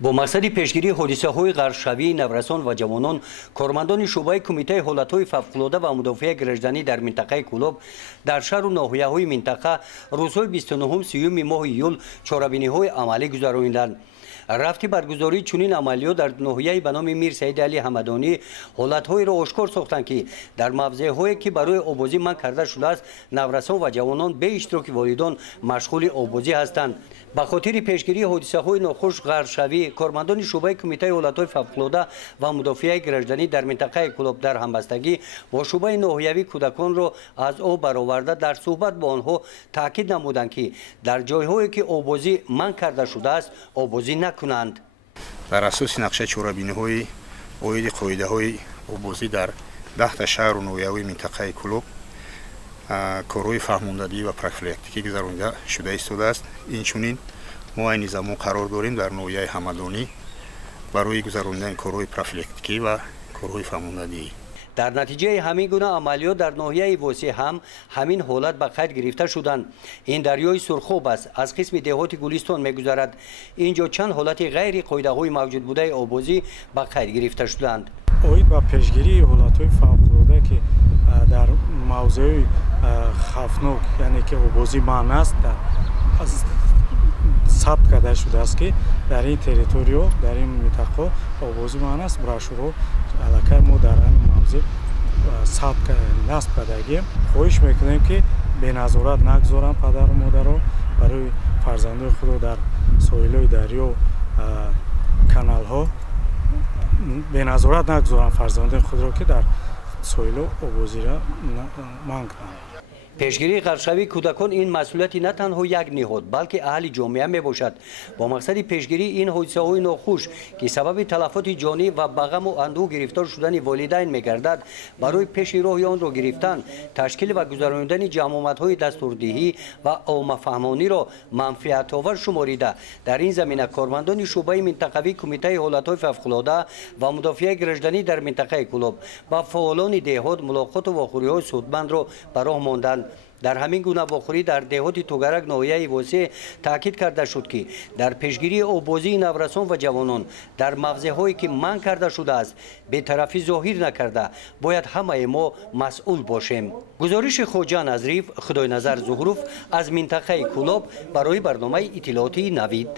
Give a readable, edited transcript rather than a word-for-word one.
با مقصد پیشگیری حادثه‌های غرق‌شوی نورسان و جوانان، کارمندان شعبه کمیته حالت‌های فوق‌العاده و مدافع گرجدنی در منطقه کلوب در شهر و ناحیه‌های منطقه روزهای 29 30 ماه ایول چاره‌بینی‌های عملی گذراندند. رفتی برگزاری چنین عملیات در ناحیه به نام میر سید علی حمدانی حالت‌های را آشکار ساختند که در موضع‌هایی که برای آبازی منع کرده شده است نورسان و جوانان به اشتراک والدان مشغول آبازی هستند. به خاطر پیشگیری حادثه‌های ناخوش غرق‌شوی، کارمندان شعبه کمیته حالت‌های فوق‌العاده و مدافع گرجدنی در منطقه کلوب در همبستگی با شعبه ناحیوی کودکان را از آب برآورده در صحبت با آنها تاکید نمودند که در جای‌هایی که آبازی منع کرده شده است آبازی نکنند. در اساس نقشه چاره‌بینی‌های اوید قاعده‌های آبازی در 10 شهر و ناحیه‌های منطقه کلوب کارهای فهماندگی و پروفیلاکتیکی گذرانده شده ایستاده است. اینچنین ما این زمان قرار داریم در ناحیه حمدانی برای گذراندن کارهای پروفیلاکتیکی و کارهای فهماندگی. در نتیجه همین گونه عملیات در ناحیه واسه هم همین حالت به قید گرفته شدند. این دریای سرخاب است، از قسم دهات گلستان میگذرد. اینجا چند حالت غیر قاعده‌های موجود بوده آبازی به قید گرفته شدند. اوید با پیشگیری حالت‌های فوق‌العاده که در موضع خوفناک یعنی که آبازی منع است از ثبت کرده شده است که در این تریتوریو در این منطقه آبازی منع است. براشورو علاقه ما در این موضع ثبت نصب کردگیم. خواهش میکنیم که به نظارت نگذارند پدر و مادرها برای فرزندان خود در ساحل‌های دریا کانال ها به نظارت نگذارند فرزندان خود را که در ساحل آبازی را منع کنند. پیشگیری غرق‌شوی کودکان این مسئولیت نه تنها یک نهاد بلکه اهل جامعه می باشد. با مقصد پیشگیری این حادثه‌های ناخوش که سبب تلفات جانی و به غم و اندوه گرفتار شدن والدین می گردد، برای پیش راه آن را گرفتن تشکیل و گذراندن جمعیت‌های دستوردهی و عامه‌فهمانی را منفعت آور شماریده در این زمینه کارمندان شعبه منطقوی کمیته حالت‌های فوق‌العاده و مدافع گرجدنی در منطقه کلوب با فعالان دهات ملاقات و واخوری‌های سودمند را به راه ماندند. در همین گونه واخوری در دهات توگرک ناحیه واسه تاکید کرده شد که در پیشگیری آبازی نورسان و جوانان در موضع‌هایی که منع کرده شده است بی‌طرفی ظاهر نکرده باید همه ما مسئول باشیم. گزارش خواجه نظریف خدای نظر زهروف از منطقه کلوب برای برنامه اطلاعاتی نوید.